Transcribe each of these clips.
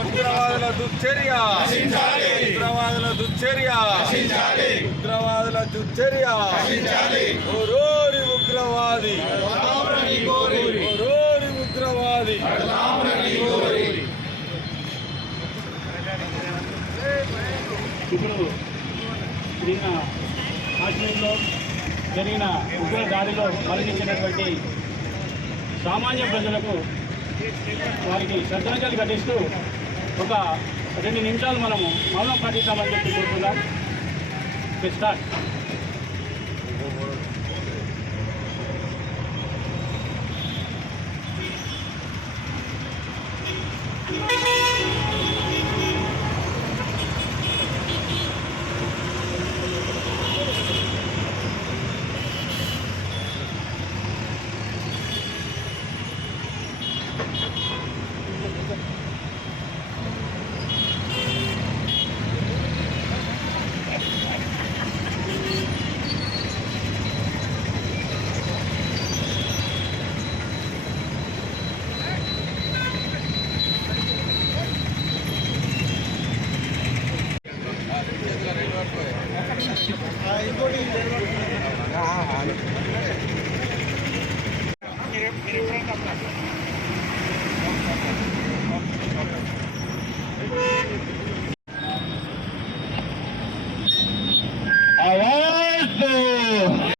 ఉగ్రవాదుల దుశ్చర్య ఉగ్రవాదుల దుశ్చర్య ఉగ్రవాదుల దుశ్చర్య ఓరోరి ఉగ్రవాది. ఓరోరి ఉగ్రవాది. ఇప్పుడు నిన్న కాశ్మీర్లో జరిగిన ఉగ్ర దాడిలో మరణించినటువంటి సామాన్య ప్రజలకు వారికి శ్రద్ధాంజలి ఘటిస్తూ ఒక రెండు నిమిషాలు మనము మౌనం పాటిస్తామని చెప్పి కోరుతున్నాం స్టార్ట్ Bravo!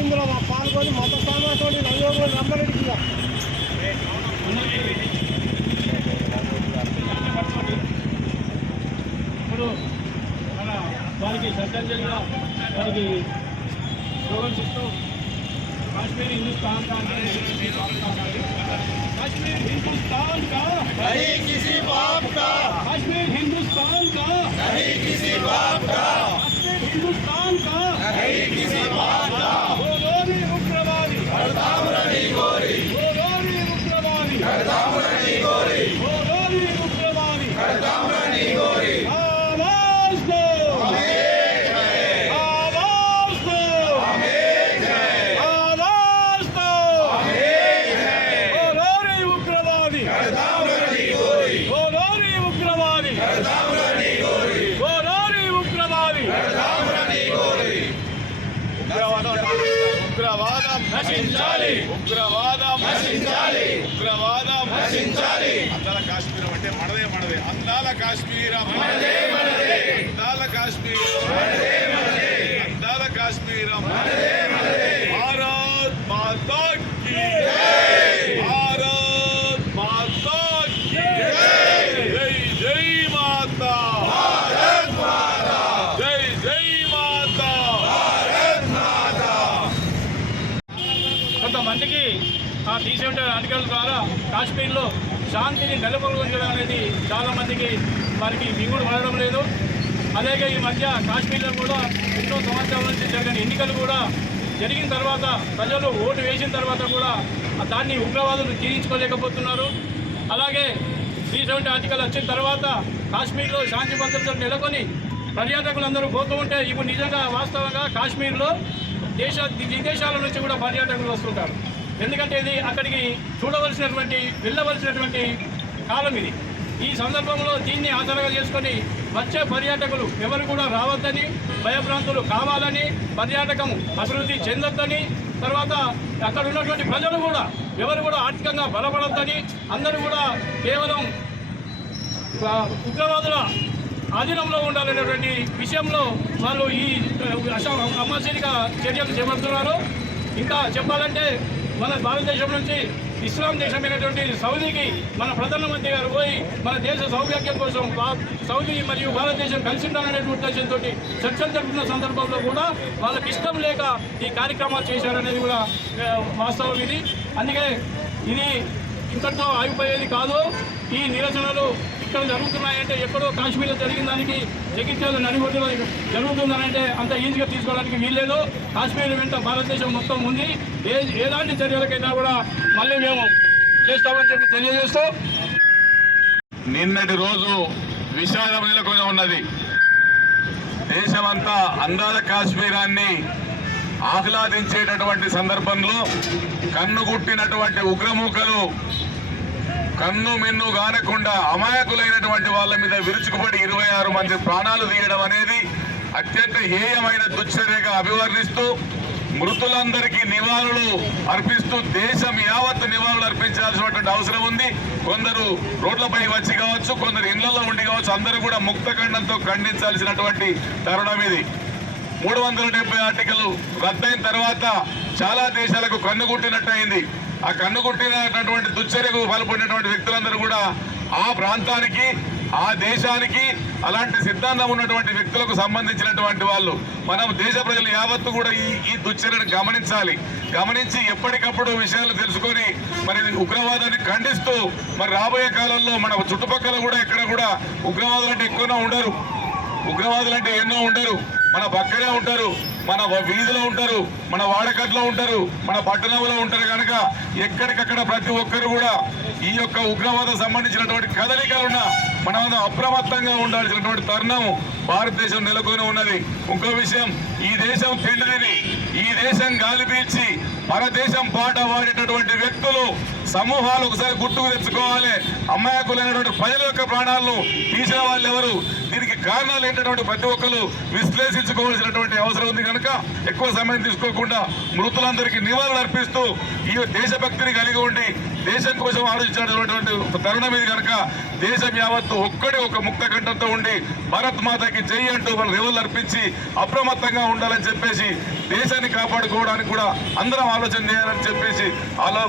ఇందులో మా పాల్గొని మత సామాజిక లంగ నమ్మలేదు ఇప్పుడు మన వారికి శ్రద్ధాంజలిగా వారికి స్లోగన్స్ ఇస్తూ కాశ్మీర్ హిందుస్థాన్ కా కాశ్మీర్ హిందుస్థాన్ ఉగ్రవాదం నశించాలి. ఉగ్రవాదం నశించాలి. ఉగ్రవాదం నశించాలి. అందాల కాశ్మీరం అంటే మనదే మనదే. అందాల కాశ్మీరం. మనదే మనదే. అందాల కాశ్మీరం. మనదే మనదే. అందాల కాశ్మీరం. మనదే మనదే. భారత్ మాతా కీ జై భారత్ మాతా కీ జై జై మాతా భారత్ మాతా జై జై మాతా భారత్ మాతా కొంతమందికి ఆ టీ ద్వారా కాశ్మీర్లో శాంతిని నెలకొల్పించడం అనేది చాలామందికి వారికి మిగుడు పడడం లేదు. అలాగే ఈ మధ్య కాశ్మీర్లో కూడా ఎన్నో సంవత్సరాల నుంచి జరిగిన ఎన్నికలు కూడా జరిగిన తర్వాత ప్రజలు ఓటు వేసిన తర్వాత కూడా దాన్ని ఉగ్రవాదులు జీర్ణించుకోలేకపోతున్నారు. అలాగే త్రీ సెవెంటీ ఆర్టికల్ వచ్చిన తర్వాత కాశ్మీర్లో శాంతి భద్రతలు నెలకొని పర్యాటకులందరూ పోతూ ఉంటే ఇప్పుడు నిజంగా వాస్తవంగా కాశ్మీర్లో దేశ విదేశాల నుంచి కూడా పర్యాటకులు వస్తుంటారు. ఎందుకంటే ఇది అక్కడికి చూడవలసినటువంటి వెళ్ళవలసినటువంటి కాలం ఇది. ఈ సందర్భంలో దీన్ని ఆధారంగా చేసుకొని వచ్చే పర్యాటకులు ఎవరు కూడా రావద్దని భయభ్రాంతులు కావాలని పర్యాటకం అభివృద్ధి చెందొద్దని తర్వాత అక్కడ ఉన్నటువంటి ప్రజలు కూడా ఎవరు కూడా ఆర్థికంగా బలపడొద్దని అందరూ కూడా కేవలం ఉగ్రవాదుల ఆధీనంలో ఉండాలనేటువంటి విషయంలో వాళ్ళు ఈ అమర్శీలిక చర్యలు చేపడుతున్నారు. ఇంకా చెప్పాలంటే మన భారతదేశం నుంచి ఇస్లాం దేశమైనటువంటి సౌదీకి మన ప్రధానమంత్రి గారు పోయి మన దేశ సౌభాగ్యం కోసం సౌదీ మరియు భారతదేశం కలిసి ఉండాలనేటువంటి ఉద్దేశంతో చర్చలు జరుపుతున్న సందర్భంలో కూడా వాళ్ళకి ఇష్టం లేక ఈ కార్యక్రమాలు చేశారనేది కూడా వాస్తవం ఇది. అందుకే ఇది ఇంతటితో ఆగిపోయేది కాదు. ఈ నిరసనలు ఇక్కడ జరుగుతున్నాయంటే ఎక్కడో కాశ్మీర్లో జరిగిన దానికి జగిత్యాల నడిబొడ్డులో జరుగుతుందనంటే అంత ఈజీగా తీసుకోవడానికి వీల్లేదు. కాశ్మీర్ వెంట భారతదేశం మొత్తం ఉంది. ఏ ఎలాంటి చర్యలకైనా కూడా మళ్ళీ మేము చేస్తామని చెప్పి తెలియజేస్తూ నిన్నటి రోజు విషాదం నెలకొని ఉన్నది. దేశమంతా అందాల కాశ్మీరాన్ని ఆహ్లాదించేటటువంటి సందర్భంలో కన్నుగుట్టినటువంటి ఉగ్రమూకలు కన్ను మిన్ను గానకుండా అమాయకులైనటువంటి వాళ్ళ మీద విరుచుకుపడి ఇరవై ఆరు మంది ప్రాణాలు తీయడం అనేది అత్యంత హేయమైన దుశ్చర్యగా అభివర్ణిస్తూ మృతులందరికీ నివాళులు అర్పిస్తూ దేశం యావత్ నివాళులు అర్పించాల్సినటువంటి అవసరం ఉంది. కొందరు రోడ్లపై వచ్చి కావచ్చు కొందరు ఇళ్ళలో ఉండి కావచ్చు అందరూ కూడా ముక్త ఖండంతో ఖండించాల్సినటువంటి తరుణం ఇది. మూడు వందల డెబ్బై ఆర్టికల్ రద్దయిన తర్వాత చాలా దేశాలకు కన్నుగుట్టినట్టు అయింది ఆ కన్ను కొట్టినటువంటి దుశ్చర్యకు పాల్పడినటువంటి వ్యక్తులందరూ కూడా ఆ ప్రాంతానికి ఆ దేశానికి అలాంటి సిద్ధాంతం ఉన్నటువంటి వ్యక్తులకు సంబంధించినటువంటి వాళ్ళు. మనం దేశ ప్రజలు యావత్తు కూడా ఈ ఈ దుశ్చర్యను గమనించాలి. గమనించి ఎప్పటికప్పుడు విషయాలు తెలుసుకొని మరి ఉగ్రవాదాన్ని ఖండిస్తూ మరి రాబోయే కాలంలో మన చుట్టుపక్కల కూడా ఎక్కడ కూడా ఉగ్రవాదులు అంటే ఎక్కువనే ఉండరు. ఉగ్రవాదులు అంటే ఎన్నో ఉండరు. మన పక్కనే ఉంటారు మన వీధిలో ఉంటారు మన వాడకట్లో ఉంటారు మన పట్టణంలో ఉంటారు కనుక ఎక్కడికక్కడ ప్రతి ఒక్కరు కూడా ఈ యొక్క ఉగ్రవాదం సంబంధించినటువంటి కదలికలున్న మనం అప్రమత్తంగా ఉండాల్సినటువంటి తరుణం భారతదేశం నెలకొని ఉన్నది. ఇంకో విషయం ఈ దేశం తెలియని ఈ దేశం గాలి పీల్చి మన దేశం పాట పాడేటటువంటి వ్యక్తులు సమూహాలు ఒకసారి గుర్తుకు తెచ్చుకోవాలి. అమాయకులైనటువంటి ప్రజల యొక్క ప్రాణాలను తీసిన వాళ్ళు ఎవరు దీనికి కారణాలు ఏంటటువంటి ప్రతి ఒక్కరు విశ్లేషించుకోవాల్సినటువంటి అవసరం ఉంది కనుక ఎక్కువ సమయం తీసుకోకుండా మృతులందరికీ నివాళులు అర్పిస్తూ ఈ దేశభక్తిని కలిగి ఉండి దేశం కోసం ఆలోచించినటువంటి తరుణం ఇది కనుక దేశం యావత్తు ఒక్కడే ఒక ముక్త కంఠంతో ఉండి భారత్ మాతకి జై అంటూ వాళ్ళ రేవులు అర్పించి అప్రమత్తంగా ఉండాలని చెప్పేసి దేశాన్ని కాపాడుకోవడానికి కూడా అందరం ఆలోచన చేయాలని చెప్పేసి అలా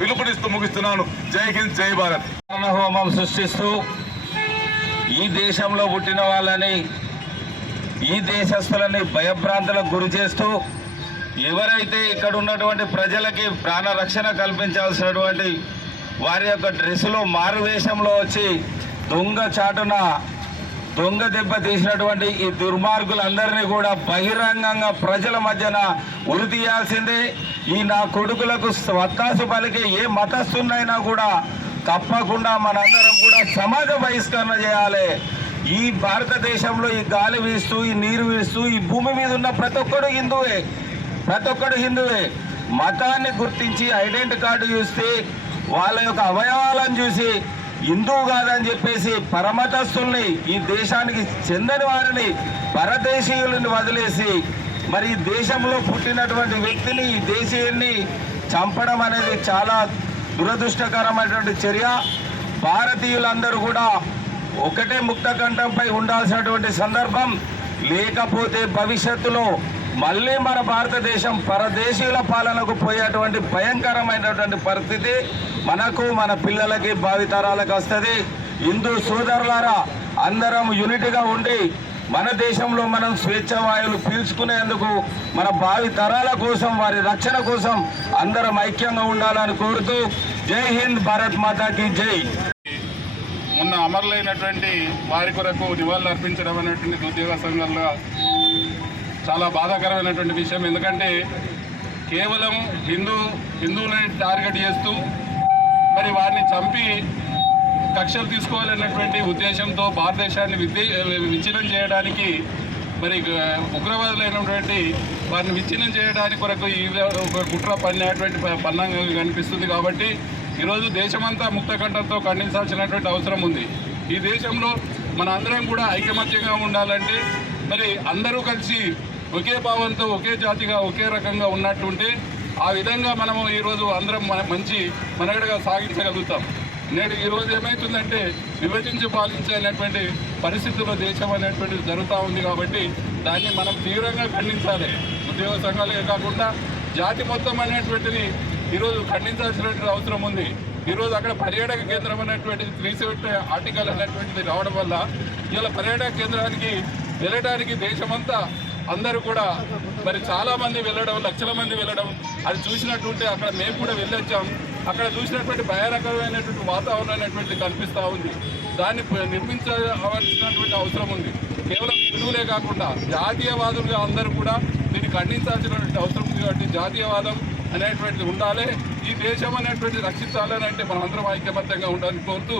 పిలుపునిస్తూ ముగిస్తున్నాను. జై హింద్ జై భారత్. హోమం సృష్టిస్తూ ఈ దేశంలో పుట్టిన వాళ్ళని ఈ దేశస్తులని భయభ్రాంతులకు గురి చేస్తూ ఎవరైతే ఇక్కడ ఉన్నటువంటి ప్రజలకి ప్రాణరక్షణ కల్పించాల్సినటువంటి వారి యొక్క డ్రెస్సులో మారు వేషంలో వచ్చి దొంగ చాటున దొంగ దెబ్బ తీసినటువంటి ఈ దుర్మార్గులందరినీ కూడా బహిరంగంగా ప్రజల మధ్యన ఉరి తీయాల్సిందే. ఈ నా కొడుకులకు వత్తాసు పలికే ఏ మతస్థున్నైనా కూడా తప్పకుండా మనందరం కూడా సమాజ బహిష్కరణ చేయాలి. ఈ భారతదేశంలో ఈ గాలి వీస్తూ ఈ నీరు వీస్తూ ఈ భూమి మీద ఉన్న ప్రతి ఒక్కడు హిందువే. ప్రతి ఒక్కడు హిందువే. మతాన్ని గుర్తించి ఐడెంటి కార్డు చూస్తే వాళ్ళ యొక్క అవయవాలను చూసి హిందువు కాదని చెప్పేసి పరమతస్తుల్ని ఈ దేశానికి చెందని వారిని పరదేశీయులని వదిలేసి మరి ఈ దేశంలో పుట్టినటువంటి వ్యక్తిని ఈ దేశీయుల్ని చంపడం అనేది చాలా దురదృష్టకరమైనటువంటి చర్య. భారతీయులందరూ కూడా ఒకటే ముక్త కంఠంపై ఉండాల్సినటువంటి సందర్భం. లేకపోతే భవిష్యత్తులో మళ్ళీ మన భారతదేశం పరదేశీయుల పాలనకు పోయేటువంటి భయంకరమైనటువంటి పరిస్థితి మనకు మన పిల్లలకి భావితరాలకు వస్తుంది. హిందూ సోదరులారా అందరం యూనిట్గా ఉండి మన దేశంలో మనం స్వేచ్ఛ వాయువులు పీల్చుకునేందుకు మన భావి తరాల కోసం వారి రక్షణ కోసం అందరం ఐక్యంగా ఉండాలని కోరుతూ జై హింద్ భారత్ మాతాకి జై. మొన్న అమరులైనటువంటి వారి కొరకు నివాళులు అర్పించడం అనేటువంటి ఉద్యోగ సంఘంలో చాలా బాధాకరమైనటువంటి విషయం. ఎందుకంటే కేవలం హిందూ హిందువులని టార్గెట్ చేస్తూ మరి వారిని చంపి కక్షలు తీసుకోవాలన్నటువంటి ఉద్దేశంతో భారతదేశాన్ని విద్య విచ్ఛిన్నం చేయడానికి మరి ఉగ్రవాదులైనటువంటి వారిని విచ్ఛిన్నం చేయడానికి కొరకు ఈ ఒక కుట్ర పడినటువంటి పన్నంగా కనిపిస్తుంది కాబట్టి ఈరోజు దేశమంతా ముక్తకంఠంతో ఖండించాల్సినటువంటి అవసరం ఉంది. ఈ దేశంలో మన అందరం కూడా ఐకమత్యంగా ఉండాలంటే మరి అందరూ కలిసి ఒకే భావంతో ఒకే జాతిగా ఒకే రకంగా ఉన్నట్టుంటే ఆ విధంగా మనము ఈరోజు అందరం మన మంచి మనగడగా సాగించగలుగుతాం. నేడు ఈరోజు ఏమవుతుందంటే విభజించి పాలించేటువంటి పరిస్థితుల్లో దేశం అనేటువంటిది జరుగుతూ ఉంది కాబట్టి దాన్ని మనం తీవ్రంగా ఖండించాలి. ఉద్యోగ సంఘాలే కాకుండా జాతి మొత్తం అనేటువంటిది ఈరోజు ఖండించాల్సినటువంటి అవసరం ఉంది. ఈరోజు అక్కడ పర్యాటక కేంద్రం అనేటువంటిది త్రీ సెవెంటీ ఆర్టికల్ అనేటువంటిది రావడం వల్ల ఇలా పర్యాటక కేంద్రానికి వెళ్ళడానికి దేశమంతా అందరూ కూడా మరి చాలామంది వెళ్ళడం లక్షల మంది వెళ్ళడం అది చూసినట్టుంటే అక్కడ మేము కూడా వెళ్ళొచ్చాం. అక్కడ చూసినటువంటి భయానకరమైనటువంటి వాతావరణం అనేటువంటిది కనిపిస్తూ ఉంది. దాన్ని నిర్మించవలసినటువంటి అవసరం ఉంది. కేవలం హిందువులే కాకుండా జాతీయవాదులుగా అందరూ కూడా దీన్ని ఖండించాల్సినటువంటి అవసరం ఉంది కాబట్టి జాతీయవాదం అనేటువంటిది ఉండాలి. ఈ దేశం అనేటువంటిది రక్షించాలని అంటే మనం అందరం ఐక్యమత్యంగా ఉండాలని కోరుతూ